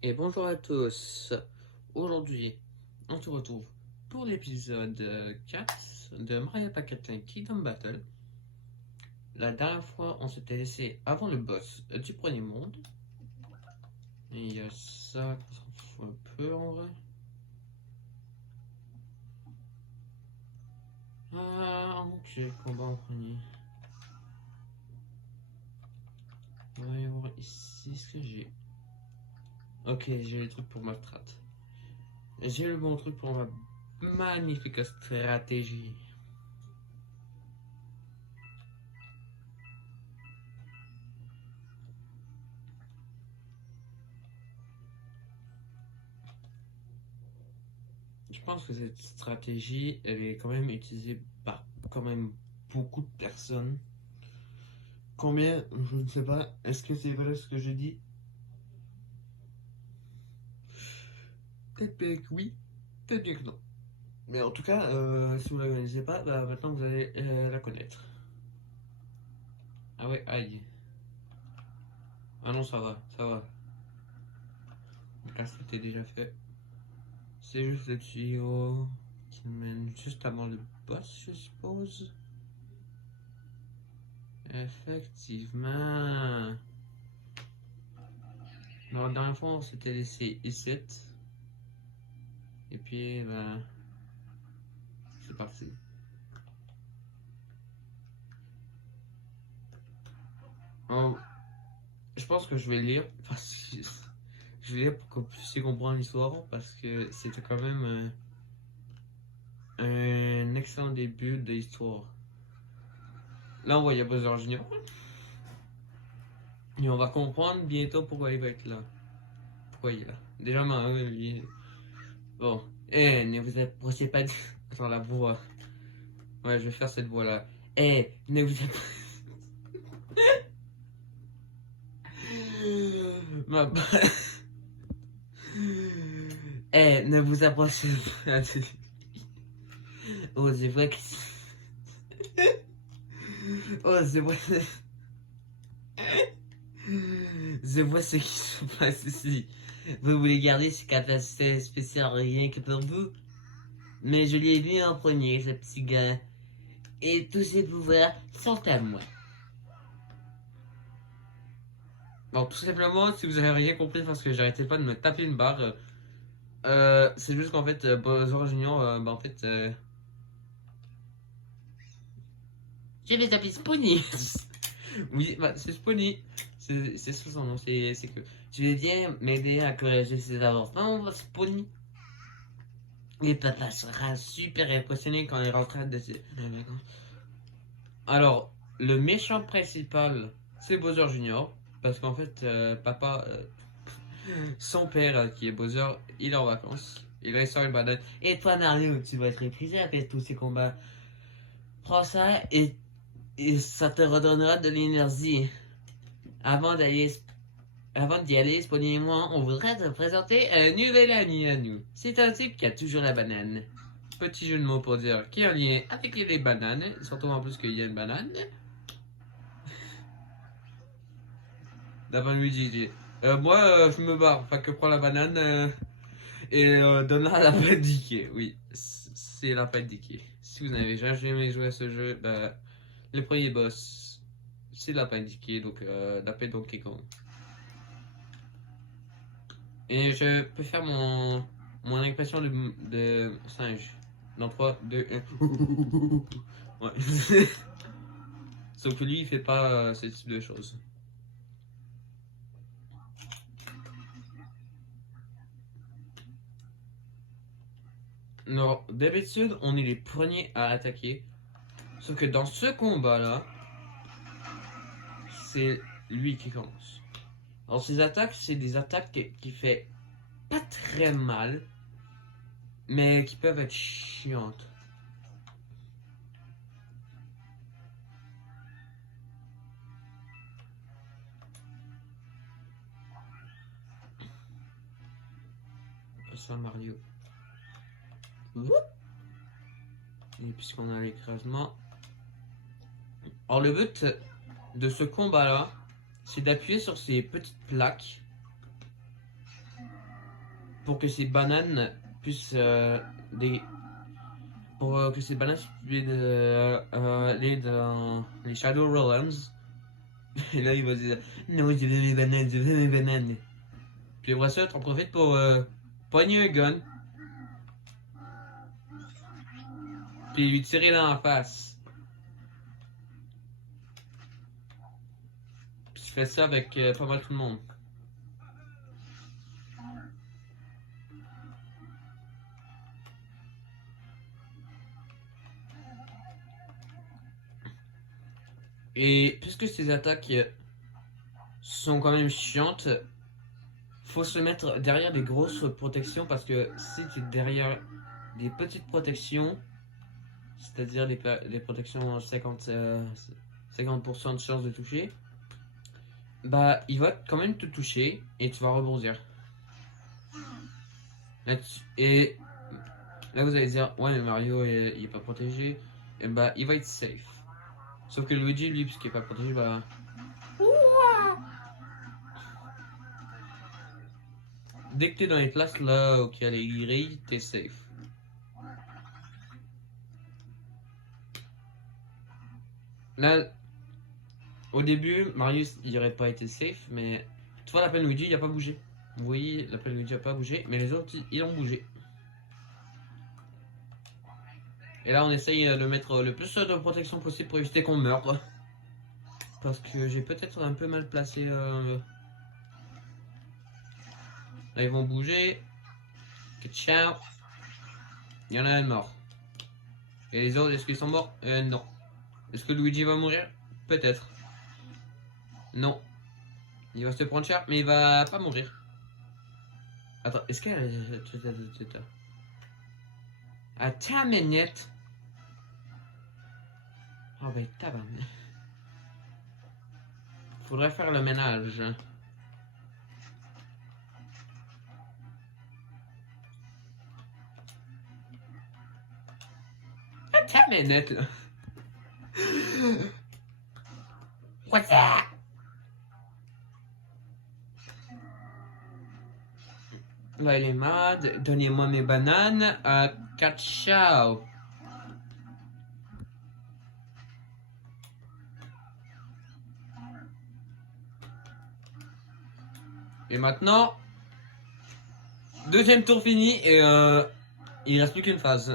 Et bonjour à tous. Aujourd'hui, on se retrouve pour l'épisode 4 de Mario Packet Kingdom Battle. La dernière fois, on s'était laissé avant le boss du premier monde. Et il y a ça qu'on s'en fout un peu en vrai. Ah, ok, combat en premier. On va y voir ici ce que j'ai. Ok, j'ai les trucs pour ma strat. J'ai le bon truc pour ma magnifique stratégie. Je pense que cette stratégie, elle est quand même utilisée par quand même beaucoup de personnes. Combien? Je ne sais pas. Est-ce que c'est vrai ce que je dis? Peut-être bien que oui, peut-être bien que non. Mais en tout cas, si vous ne la connaissez pas, bah, maintenant vous allez la connaître. Ah ouais, aïe. Ah non, ça va, ça va. Là, c'était déjà fait. C'est juste le tuyau qui mène juste avant le boss, je suppose. Effectivement. Non, la dernière fois, on s'était laissé ici. Et puis, ben, c'est parti. Oh, je pense que je vais lire. Je vais lire pour que vous puissiez comprendre l'histoire. Parce que c'était quand même un excellent début de l'histoire. Là, on voit, il y a Bowser Junior. Et on va comprendre bientôt pourquoi il va être là. Pourquoi il est là. Déjà, lui. Bon. Eh, ne vous approchez pas de. Attends, la voix. Ouais, je vais faire cette voix-là. Eh, ne vous approchez. Ma. Eh, ne vous approchez pas de. Oh, c'est vrai que. Oh, c'est vrai. Je vois ce qui se passe ici. Vous voulez garder ses capacités spéciales rien que pour vous? Mais je l'ai vu en premier, ce petit gars. Et tous ses pouvoirs sont à moi. Bon, tout simplement, si vous avez rien compris parce que j'arrêtais pas de me taper une barre, c'est juste qu'en fait, Bowser Junior, bah en fait, je vais t'appeler Spawny. Oui, bah, c'est Spawny. C'est ça son nom, c'est que tu veux bien m'aider à corriger ses avortements, Spawny? Et papa sera super impressionné quand il rentrera de ses vacances. Alors, le méchant principal, c'est Bowser Junior. Parce qu'en fait, papa, son père, qui est Bowser, il est en vacances. Il reste une banane. Et toi, Mario, tu vas être épuisé après tous ces combats. Prends ça et ça te redonnera de l'énergie. Avant d'aller Avant d'y aller, Spawny et moi, on voudrait te présenter un nouvel ami à nous. C'est un type qui a toujours la banane. Petit jeu de mots pour dire qu'il y a un lien avec les bananes, surtout en plus qu'il y a une banane. D'après Luigi, moi je me barre, fait que prends la banane et donne-la à la paniquer. Oui, c'est la paniquer. Si vous n'avez jamais joué à ce jeu, bah, le premier boss, c'est la paniquer, donc d'après Donkey Kong. Et je peux faire mon impression de singe. Dans 3, 2, 1. Ouais. Sauf que lui, il fait pas ce type de choses. Non, d'habitude, on est les premiers à attaquer. Sauf que dans ce combat-là, c'est lui qui commence. Alors, ces attaques, c'est des attaques qui fait pas très mal, mais qui peuvent être chiantes. Ça, Mario. Et puisqu'on a l'écrasement. Alors, le but de ce combat-là, c'est d'appuyer sur ces petites plaques pour que ces bananes puissent pour que ces bananes puissent aller dans les Shadowlands. Et là il va dire non, je veux mes bananes, je veux mes bananes. Puis après ça, t'en profites pour pogner un gun. Puis lui tirer dans la face. Puis tu fais ça avec pas mal tout le monde. Et puisque ces attaques sont quand même chiantes, faut se mettre derrière des grosses protections parce que si tu es derrière des petites protections, c'est-à-dire des protections 50% de chance de toucher, bah il va quand même te toucher et tu vas rebondir. Et là vous allez dire ouais mais Mario il est pas protégé, et bah il va être safe. Sauf que Luigi lui puisqu'il est pas protégé bah dès que t'es dans les places là où il y a les grilles, t'es safe. Là, au début, Marius il aurait pas été safe, mais tu vois l'appel Luigi il a pas bougé. Vous voyez, l'appel Luigi a pas bougé, mais les autres ils ont bougé. Et là on essaye de mettre le plus de protection possible pour éviter qu'on meure. Parce que j'ai peut-être un peu mal placé. Là ils vont bouger. Ciao. Il y en a un mort. Et les autres, est-ce qu'ils sont morts? Non. Est-ce que Luigi va mourir? Peut-être. Non. Il va se prendre cher, mais il va pas mourir. Attends, est-ce qu'elle... Attends une minute. Oh ben tabarnak. Faudrait faire le ménage. Attends une minute là. What's that? Là, il est malade. Donnez-moi mes bananes. Ciao. Et maintenant, deuxième tour fini et il reste plus qu'une phase.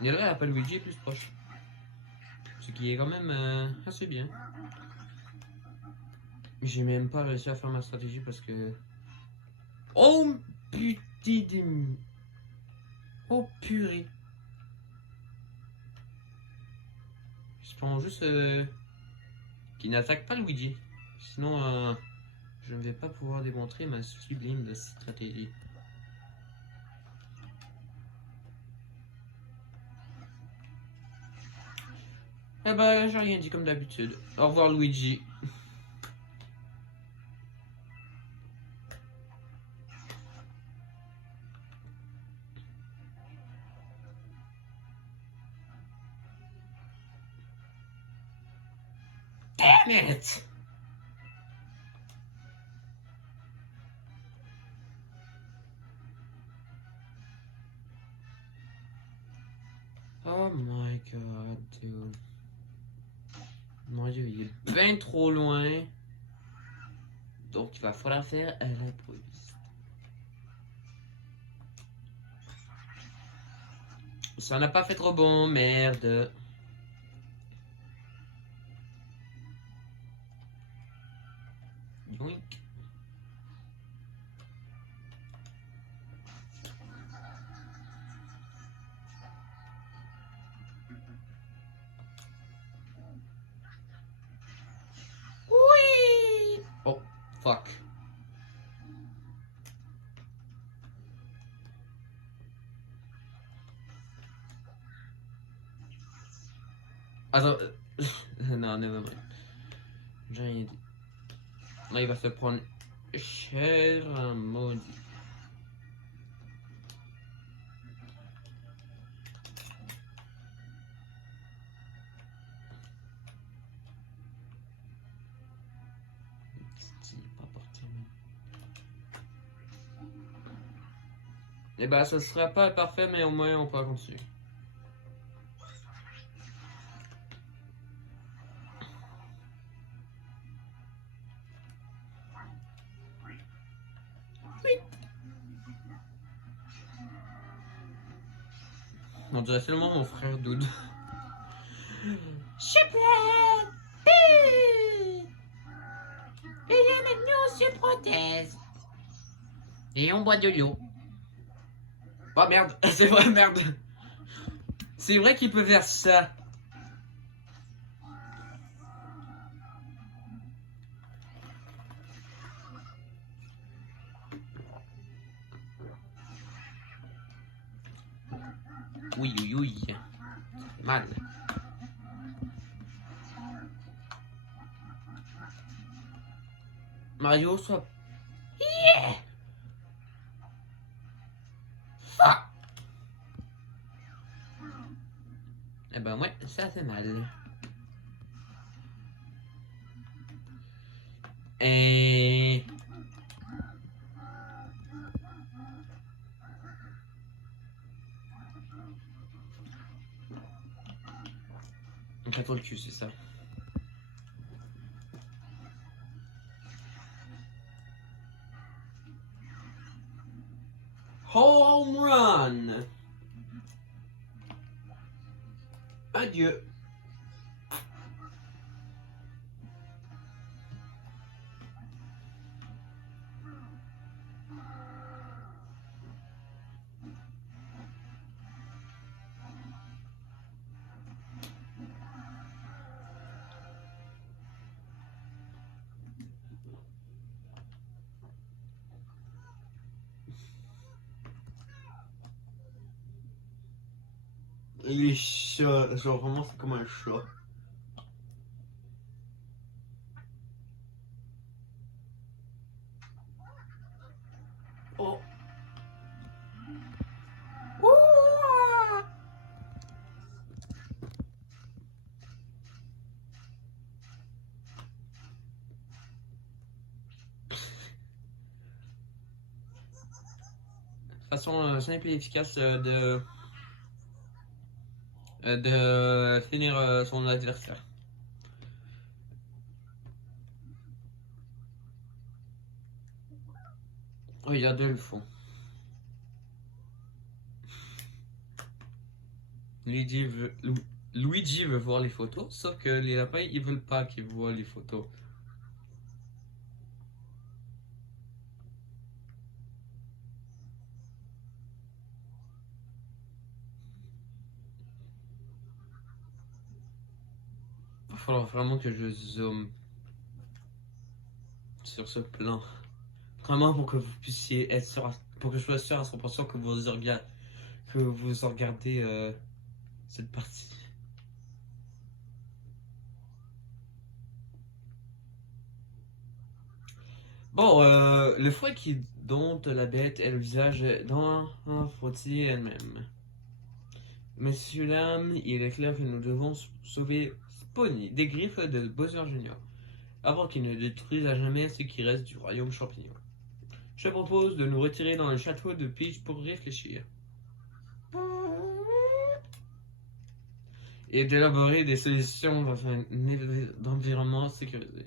Il y a là, l'appel Luigi est plus proche. Ce qui est quand même assez bien. J'ai même pas réussi à faire ma stratégie parce que... Oh putain. Oh purée. J'espère juste qu'il n'attaque pas Luigi. Sinon, je ne vais pas pouvoir démontrer ma sublime stratégie. Eh ben, j'ai rien dit comme d'habitude. Au revoir Luigi. Damn it! Oh my god, dude. Mon dieu, il est bien trop loin. Donc il va falloir faire à l'improviste. Ça n'a pas fait trop bon, merde. Yoink. Oui. Oh, fuck. Attends. Non, never mind. J'ai rien dit. Là, il va se prendre cher maudit. Et bah, ça sera pas parfait, mais au moins on pourra continuer. On dirait tellement mon frère Doud. Chiplet! Et là maintenant on se prothèse. Et on boit de l'eau. Oh merde, c'est vrai, merde. C'est vrai qu'il peut faire ça. Oui, oui, oui. Mal. Mario, soit. Yeah! Fuck! Eh ben, ouais, ça fait mal. Et. On casse le cul, c'est ça. Home run! Adieu. Les chats, genre vraiment c'est comme un chat. Oh. Ouah! Façon simple et efficace de finir son adversaire. Oh, il y a deux le fond. Luigi veut voir les photos, sauf que les lapins ils veulent pas qu'ils voient les photos. Il va falloir vraiment que je zoome sur ce plan. Vraiment pour que vous puissiez être sûr, pour que je sois sûr à 100% que vous regardez cette partie. Bon, le fruit qui dompte la bête est le visage d'un frottis elle-même. Monsieur l'âme, il est clair que nous devons sauver Spawny des griffes de Bowser Jr. avant qu'il ne détruise à jamais ce qui reste du royaume champignon. Je propose de nous retirer dans le château de Peach pour réfléchir et d'élaborer des solutions dans un environnement sécurisé.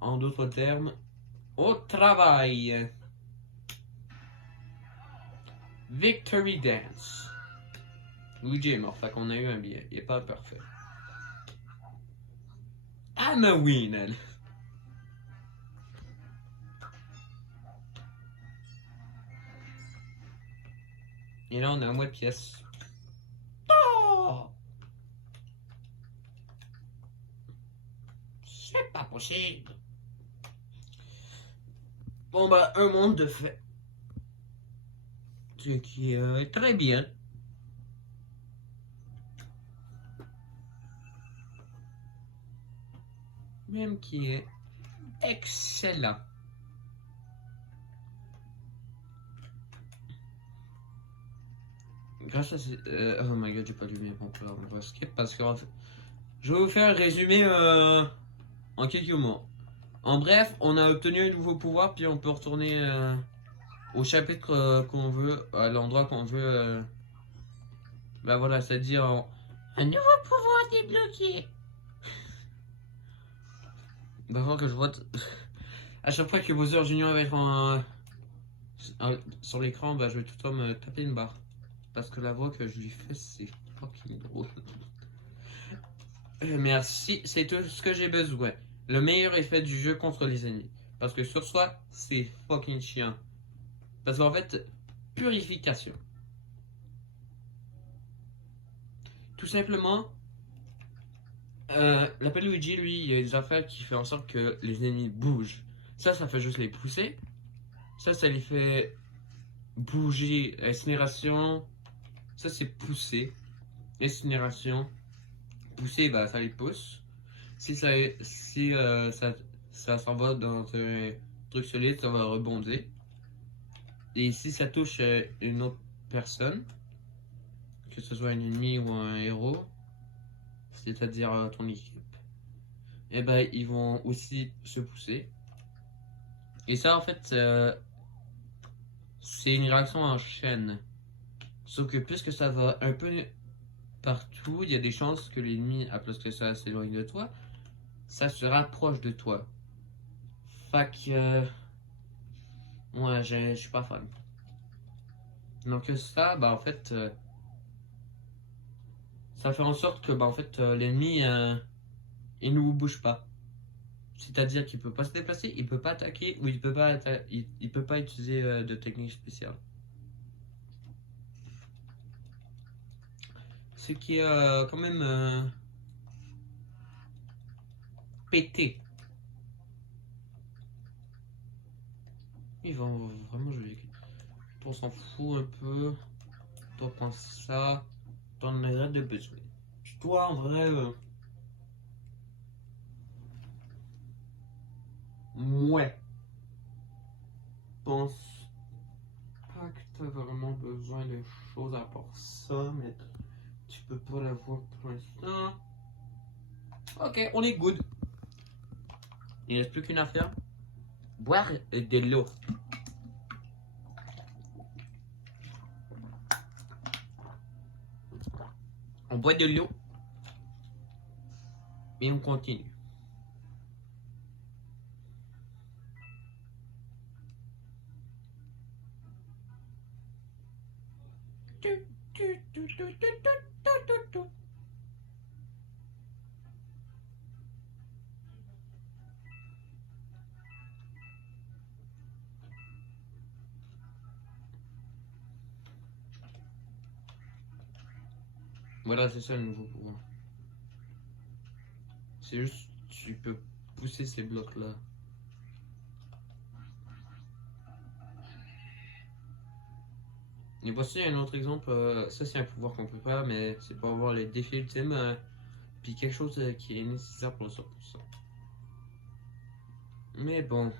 En d'autres termes, au travail! Victory Dance. Luigi est mort, fait qu'on a eu un billet. Il est pas parfait. Anna win, elle. Et là, on a un mois de pièces. Oh! C'est pas possible. Bon, bah, un monde de fait. Ce qui est très bien. Même qui est excellent. Grâce à ces... oh my god, j'ai pas lu mes pompes là. On va skip parce que je vais vous faire un résumé en quelques mots. En bref, on a obtenu un nouveau pouvoir, puis on peut retourner au chapitre qu'on veut, à l'endroit qu'on veut. Bah voilà, c'est-à-dire. Un nouveau pouvoir débloqué. Bah voir que je vois. À chaque fois que Bowser Junior va être sur l'écran, bah je vais tout le temps me taper une barre. Parce que la voix que je lui fais, c'est fucking drôle. Merci, c'est tout ce que j'ai besoin. Le meilleur effet du jeu contre les ennemis. Parce que sur soi, c'est fucking chiant. Parce qu'en fait, purification. Tout simplement, la Luigi, lui, il y a des affaires qui font en sorte que les ennemis bougent. Ça fait juste les pousser. Ça les fait bouger. Incinération, ça c'est pousser. Incinération, pousser, bah ça les pousse. Si ça s'en va dans un truc solide, ça va rebondir. Et si ça touche une autre personne, que ce soit un ennemi ou un héros, c'est-à-dire ton équipe, et ben ils vont aussi se pousser. Et ça en fait, c'est une réaction en chaîne. Sauf que puisque ça va un peu partout, il y a des chances que l'ennemi, à plus que ça s'éloigne de toi, ça se rapproche de toi. Fait que, moi, je suis pas fan. Donc ça, bah en fait, ça fait en sorte que bah en fait l'ennemi, il ne vous bouge pas. C'est-à-dire qu'il peut pas se déplacer, il peut pas attaquer ou il peut pas utiliser de technique spéciale. Ce qui est quand même pété. Ils vont vraiment jouer. Toi, on s'en fout un peu. Toi, pense ça. T'en aurais de besoin. Toi, en vrai, ouais. Pense pas que t'as vraiment besoin de choses à part ça, mais tu peux pas l'avoir pour l'instant. Ok, on est good. Il ne reste plus qu'une affaire. Boire de l'eau. On boit de l'eau. Et on continue. Voilà, c'est ça le nouveau pouvoir. C'est juste, tu peux pousser ces blocs-là. Et voici un autre exemple. Ça, c'est un pouvoir qu'on peut pas, mais c'est pour avoir les défis ultimes. Puis quelque chose qui est nécessaire pour le 100%. Mais bon.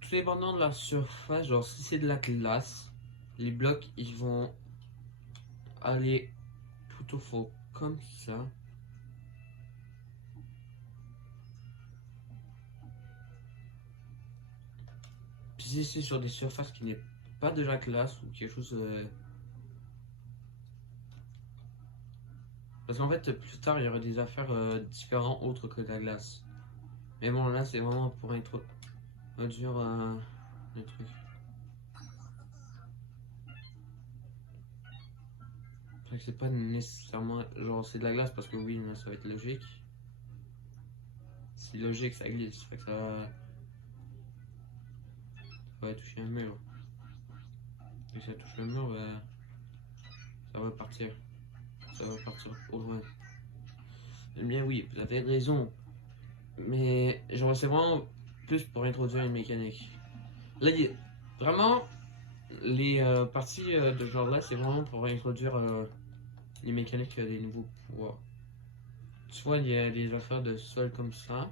Tout dépendant de la surface, genre si c'est de la glace, les blocs ils vont aller tout au fond comme ça. Puis si c'est sur des surfaces qui n'est pas de la glace ou quelque chose. Parce qu'en fait, plus tard, il y aura des affaires différentes autres que de la glace. Mais bon, là, c'est vraiment pour introduire le truc. Fait que c'est pas nécessairement. Genre, c'est de la glace parce que oui, là, ça va être logique. C'est logique, ça glisse. Fait que ça va toucher un mur. Et si ça touche le mur, bah, ça va partir. Ça va partir au loin. Eh bien, oui, vous avez raison. Mais genre, c'est vraiment plus pour introduire une mécanique. Là, vraiment, les parties de genre là, c'est vraiment pour introduire les mécaniques des nouveaux pouvoirs. Tu vois, il y a des affaires de sol comme ça.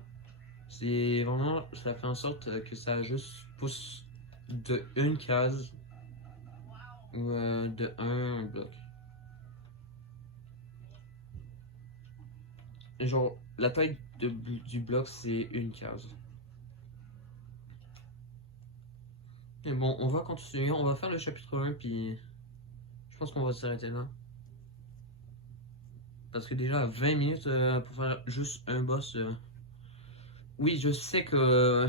C'est vraiment, ça fait en sorte que ça juste pousse de une case ou de un bloc. Genre, la taille du bloc, c'est une case. Mais bon, on va continuer, on va faire le chapitre 1, puis je pense qu'on va s'arrêter là. Parce que déjà, 20 minutes pour faire juste un boss. Oui, je sais que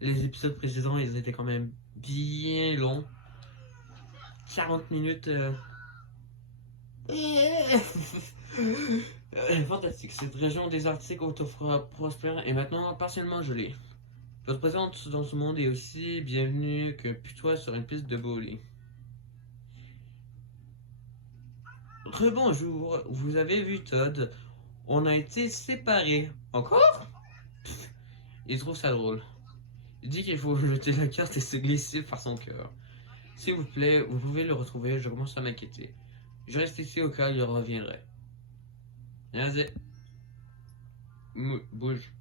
les épisodes précédents, ils étaient quand même bien longs. 40 minutes. Fantastique, cette région désertique autofera prospère et maintenant partiellement gelée. Votre présence dans ce monde est aussi bienvenue que putois sur une piste de bowling. Rebonjour, vous avez vu Todd, on a été séparés. Encore? Il trouve ça drôle. Il dit qu'il faut jeter la carte et se glisser par son cœur. S'il vous plaît, vous pouvez le retrouver, je commence à m'inquiéter. Je reste ici au cas où il reviendrait. Vas-y. Bouge.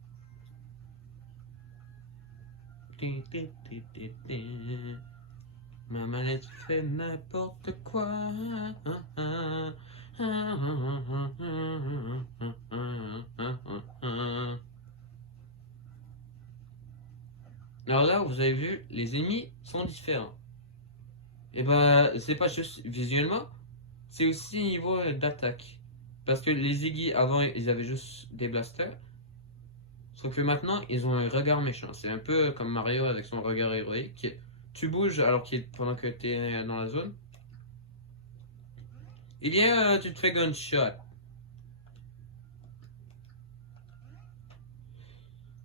Ma manette fait n'importe quoi. Alors là, vous avez vu, les ennemis sont différents. Et ben, c'est pas juste visuellement, c'est aussi niveau d'attaque. Parce que les Iggy, avant, ils avaient juste des blasters. Sauf que maintenant, ils ont un regard méchant. C'est un peu comme Mario avec son regard héroïque. Tu bouges alors pendant que tu es dans la zone. Il y a, tu te fais gunshot.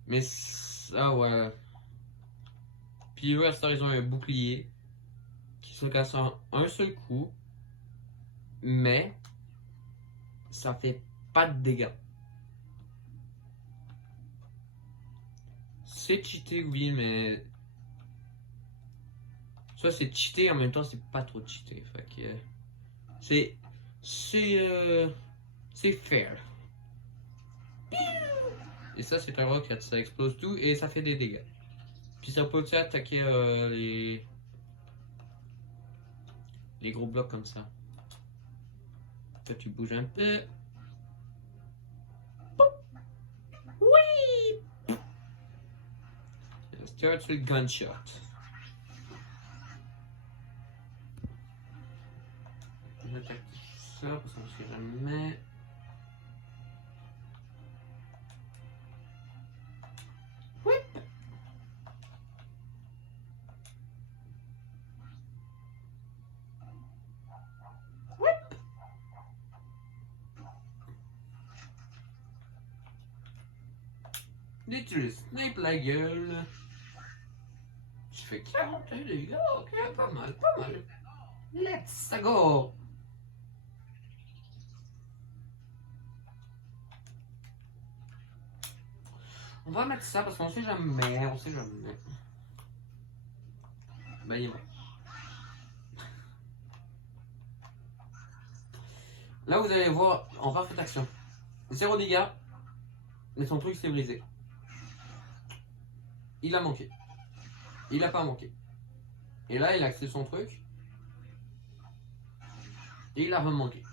Mais ça, ouais. Puis eux, à ce temps, ils ont un bouclier qui se casse en un seul coup. Mais ça fait pas de dégâts. C'est cheaté, oui, mais. Soit c'est cheaté, en même temps, c'est pas trop cheaté. Fait que. C'est. C'est fair. Et ça, c'est un rocket, ça explose tout et ça fait des dégâts. Puis ça peut aussi attaquer les gros blocs comme ça. Toi, tu bouges un peu. Oui! Start sur le gunshot. On attaque ça parce qu'on sait jamais. Whip! Whip! Détruis, snipe la gueule. Je fais 41 dégâts, ok, pas mal, pas mal. Let's go! On va mettre ça parce qu'on sait jamais, on sait jamais. Ben il est mort. Là vous allez voir en parfaite action. 0 dégâts, mais son truc s'est brisé. Il a manqué. Il a pas manqué. Et là il a accès son truc. Et il a remanqué.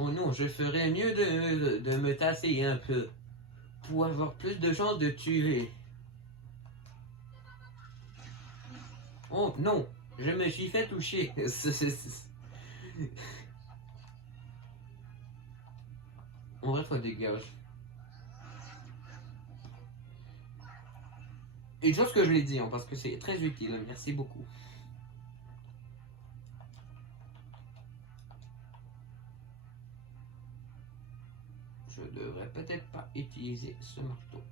Oh non, je ferais mieux de me tasser un peu. Pour avoir plus de chances de tuer. Oh non, je me suis fait toucher. En vrai, faut dégage. Une chose que je l'ai dit, hein, parce que c'est très utile. Merci beaucoup. Je devrais peut-être pas utiliser ce marteau.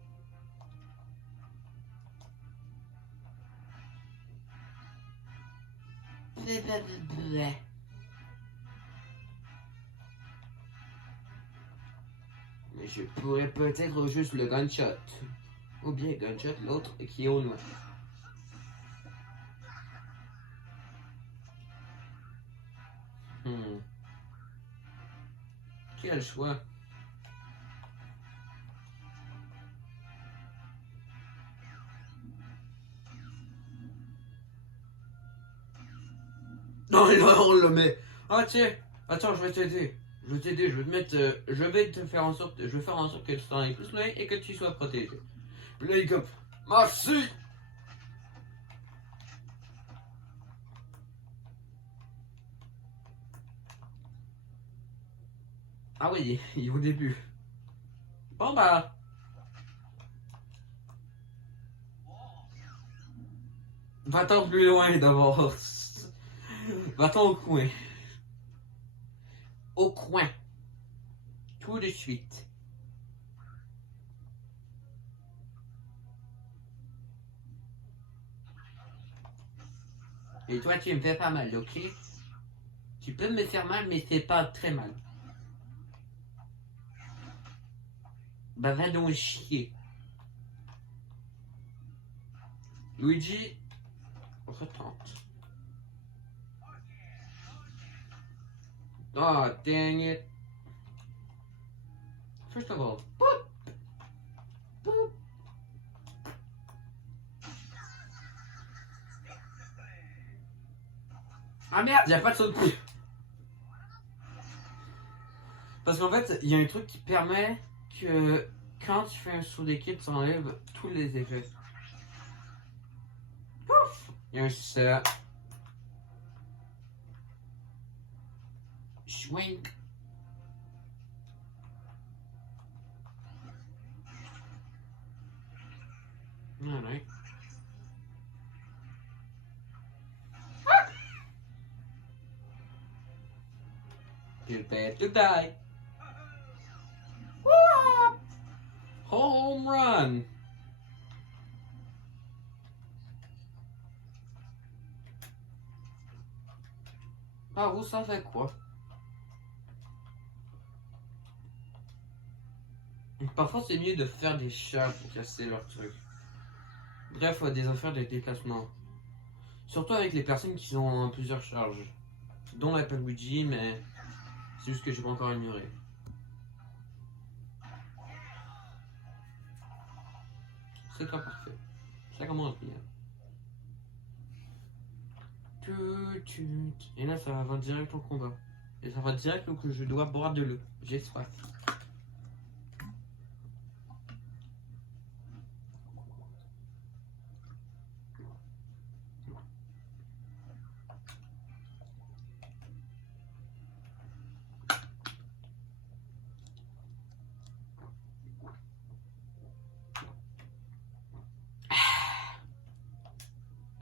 Mais je pourrais peut-être juste le gunshot. Ou bien gunshot l'autre qui est au loin. Quel choix. Non, là, on le met. Ah, tiens. Attends, je vais t'aider. Je vais t'aider, je vais te mettre. Je vais te faire en sorte. Je vais faire en sorte que tu t'en ailles plus loin et que tu sois protégé. Puis là, il est comme. Merci! Ah oui, il est au début. Bon bah. Va-t'en plus loin d'abord. Va-t'en au coin. Au coin. Tout de suite. Et toi, tu me fais pas mal, ok? Tu peux me faire mal, mais c'est pas très mal. Bah va donc chier. Luigi, retente. Oh, dang it. First of all, boop, boop. Ah merde, y'a pas de saut de coup. Parce qu'en fait, il y a un truc qui permet que quand tu fais un saut d'équipe, tu enlèves tous les effets. Pouf! Il y a un ça. Schwink. Alright. Prepare to die. Whoop! Home run. Ah, vous savez quoi? Parfois, c'est mieux de faire des chats pour casser leur truc. Bref, des affaires de déplacement. Surtout avec les personnes qui ont plusieurs charges. Dont la Luigi, mais c'est juste que j'ai pas encore ignoré. C'est pas parfait. Ça commence bien. Et là, ça va direct au combat. Et ça va direct que je dois boire de l'eau. J'ai soif.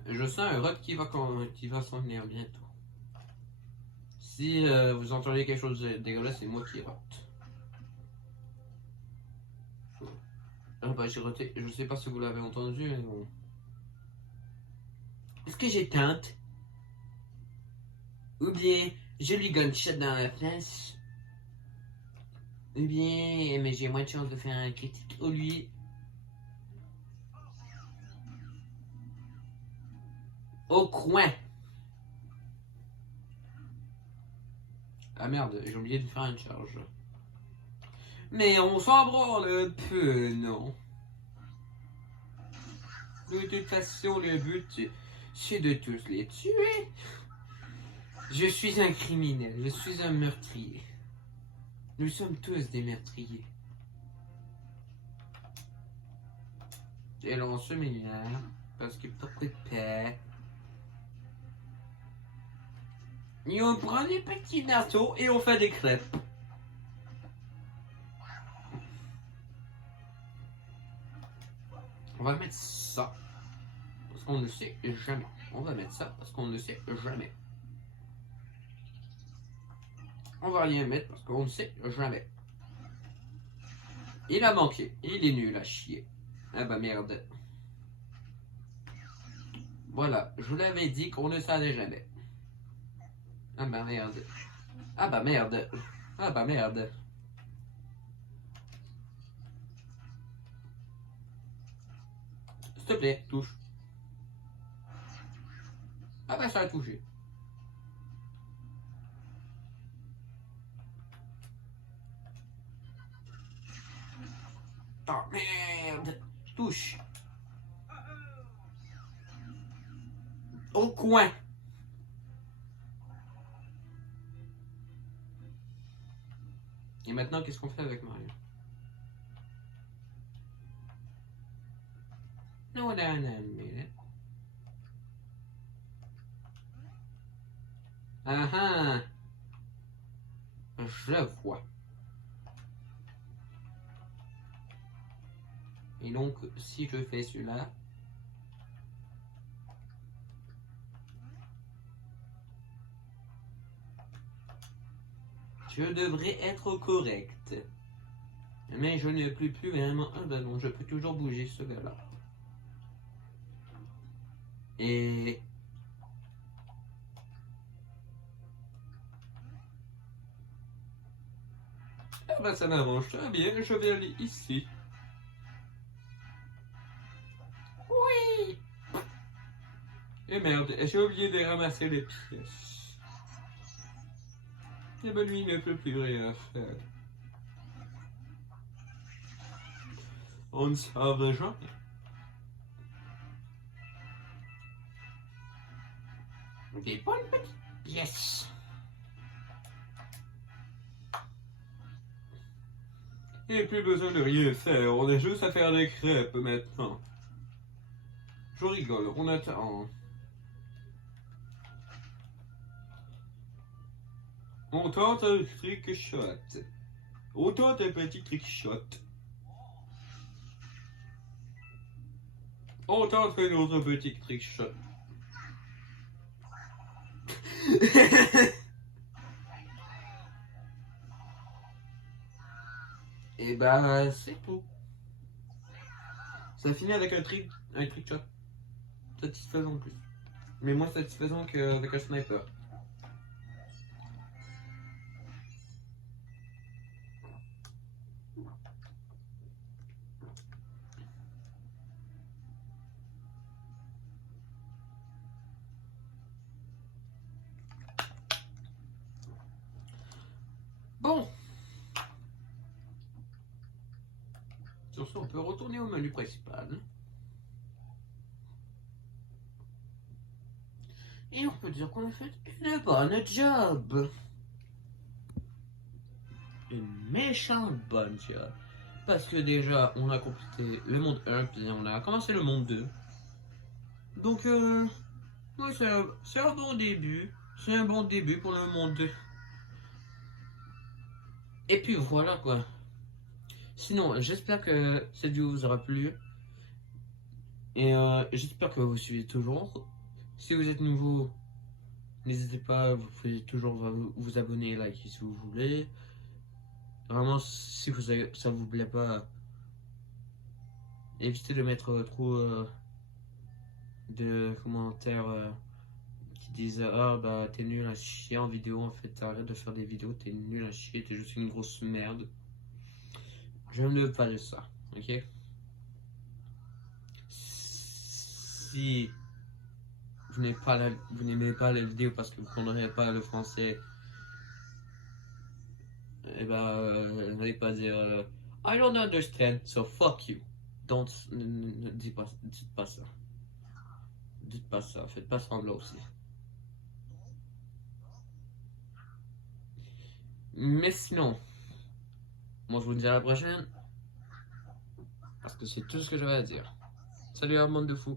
Je sens un rot qui va s'en venir bientôt. Si vous entendez quelque chose de dégueulasse, c'est moi qui rote. Ah bah j'ai roté, je sais pas si vous l'avez entendu, mais bon. Est-ce que j'ai teinte? Ou bien je lui gunshot dans la face? Ou bien mais j'ai moins de chance de faire un critique au lui? Au coin! Ah merde, j'ai oublié de faire une charge. Mais on s'en branle un peu, non? De toute façon, le but, c'est de tous les tuer. Je suis un criminel, je suis un meurtrier. Nous sommes tous des meurtriers. Et là, on se met là, parce que pourquoi pas. Et on prend des petits natos et on fait des crêpes. On va mettre ça. Parce qu'on ne sait jamais. On va mettre ça parce qu'on ne sait jamais. On va rien mettre parce qu'on ne sait jamais. Il a manqué. Il est nul à chier. Ah bah merde. Voilà, je vous l'avais dit qu'on ne savait jamais. Ah bah merde. Ah bah merde. Ah bah merde. S'il te plaît, touche. Ah bah ça a touché. Oh merde. Touche. Au coin. qu'est-ce qu'on fait avec Mario? No, on a un minute. Ah ah! Je vois. Et donc, si je fais celui-là, je devrais être correct. Mais je ne peux plus vraiment un ballon. Je peux toujours bouger ce gars-là. Et... Ah bah ça m'arrange très bien. Je vais aller ici. Oui. Et merde, j'ai oublié de ramasser les pièces. Et ben lui, il ne peut plus rien faire. On ne savait jamais. Des bonnes petites pièces. Et plus besoin de rien faire. On a juste à faire des crêpes maintenant. Je rigole, on attend. On tente un trick shot. On tente un petit trick shot. On tente un autre petit trick shot. Et bah c'est tout. Ça finit avec un trick shot. Satisfaisant en plus. Mais moins satisfaisant qu'avec un sniper. Bon. Sur ce, on peut retourner au menu principal. Et on peut dire qu'on a fait une bonne job. Une méchante bonne job. Parce que déjà, on a complété le monde 1, puis on a commencé le monde 2. Donc, ouais, c'est un bon début. C'est un bon début pour le monde 2. Et puis voilà quoi. Sinon, j'espère que cette vidéo vous aura plu. Et j'espère que vous suivez toujours. Si vous êtes nouveau, n'hésitez pas, vous pouvez toujours vous abonner et liker si vous voulez. Vraiment, si ça vous plaît pas, évitez de mettre trop de commentaires qui disent ah bah t'es nul à chier en vidéo, en fait arrête de faire des vidéos, t'es nul à chier, t'es juste une grosse merde. Je ne veux pas de ça, ok? Si vous n'aimez pas la vidéo parce que vous ne comprendrez pas le français, et n'allez pas dire I don't understand, so fuck you. Dites pas ça. Dites pas ça, faites pas semblant aussi. Mais sinon, moi je vous dis à la prochaine. Parce que c'est tout ce que j'avais à dire. Salut à monde de fous.